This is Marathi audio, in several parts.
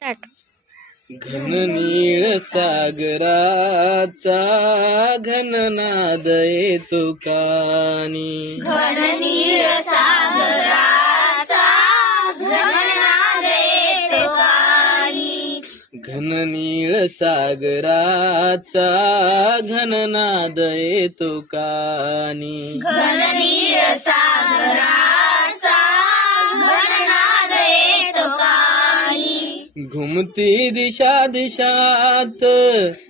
स्टार्ट. घननीळ सागराचा घननाद येतो कानी. घननीळ सागराचा घननाद येतो कानी. घननीळ सागराचा घननाद येतो कानी. घननीळ सागराचा घननाद येतो कानी. घुमती दिशा दिशात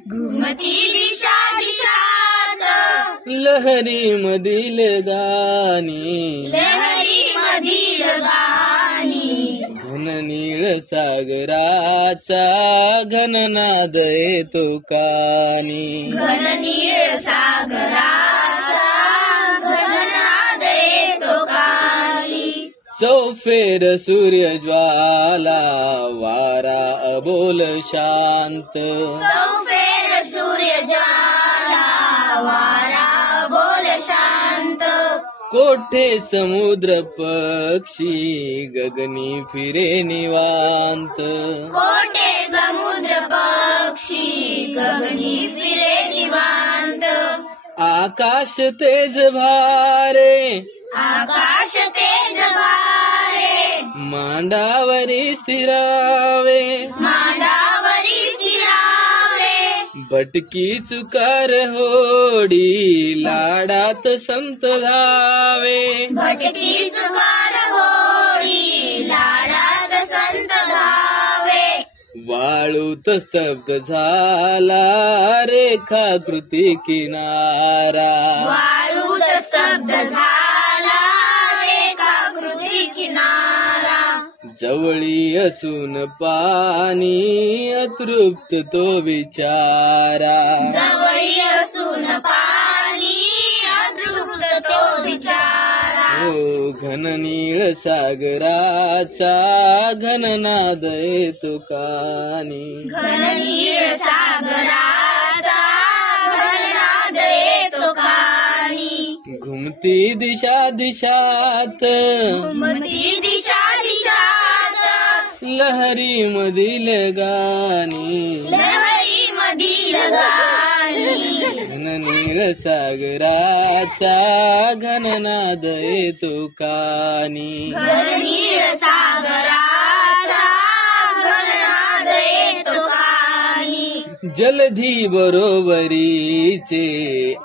घुमती दिशा दिशात लहरी मधील गाणी. लहरी मधील गाणी. घननीळ सागराचा घननाद येतो कानी. घननीळ सागराचा घननाद येतो कानी. चौफेर सूर्यज्वाला वारा अबोल शांत. चौफेर सूर्य ज्वाला वारा बोल शांत. कोठे समुद्र पक्षी गगनी फिरे निवांत. कोठे समुद्र पक्षी गगनी फिरे निवांत. आकाश तेज भारे आकाश तेज भारे मांडावरी स्थिरावे. मांडावरी स्थिरावे. भटकी चुकार होडी लाडात संत धावे. भटकी चुकार होडी लाडात संत धावे. वाळूत स्तब्ध झाला रेखाकृती किनारा. वाळूत स्तब्ध झाला रेखाकृती किनारा. जवळी असून पाणी अतृप्त तो विचारा. जवळी असून पाणी अतृप्त तो विचारा. हो घननीळ सागराचा घननाद येतो कानी. घननीळ सागराचा घननाद येतो कानी. घुमती दिशा दिशात घुमती दिशा दिशात लहरी मधील गाणी. लहरी मधील गाणी. घननीळ सागराचा घननाद येतो कानी. घननीळ सागराचा घननाद येतो कानी. जलधी बरोबरीचे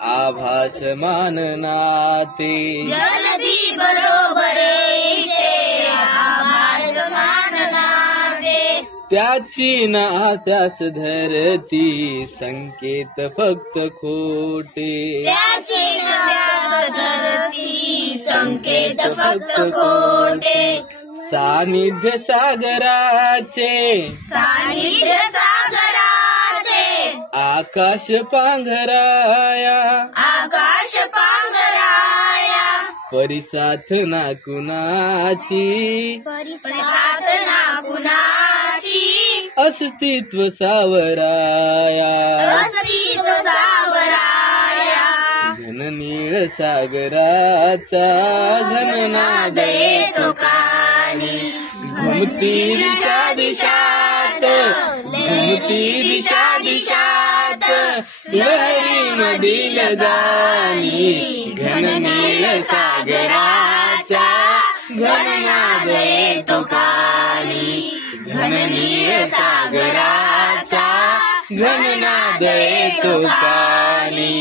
आभास माननाते. जलधी बरोबरीचे आभास माननाते. त्याची ना त्यास धरती संकेत फक्त खोटे. त्याची नव्यास धरती संकेत फक्त खोटे. सानिध्य सागराचे सानिध्य सागराचे आकाश पांघराया. आकाश पांघराया. परिसाथना कुणाची साधना कुणाची अस्तित्व सावराया. अस्तित्व सावराया. घननीळ सागराचा घननाद येतो कानी. घुमती दिशा दिशात घुमती दिशा दिशात लहरी मधील गाणी. घननीळ सागराचा घननाद येतो कानी. घननीळ सागराचा घननाद येतो कानी.